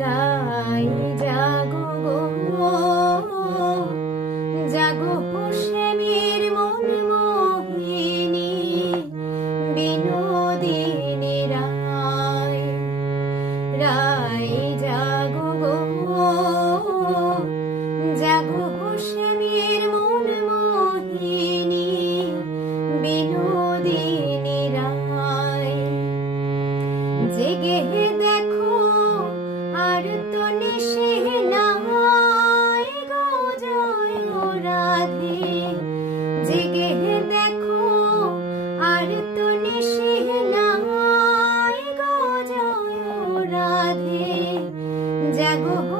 রাই জাগো গো, জাগো সেমের মন মোহিনী বিনোদিনী রাই। রাই জাগো গো, জাগো সেমের মন মোহিনী বিনোদিনী রাই। জেগে দেখো আর তো নিশি নাই গো জয় রাধে। জেগে দেখো আর তো নিশি নাই গো জয় রাধে। জাগো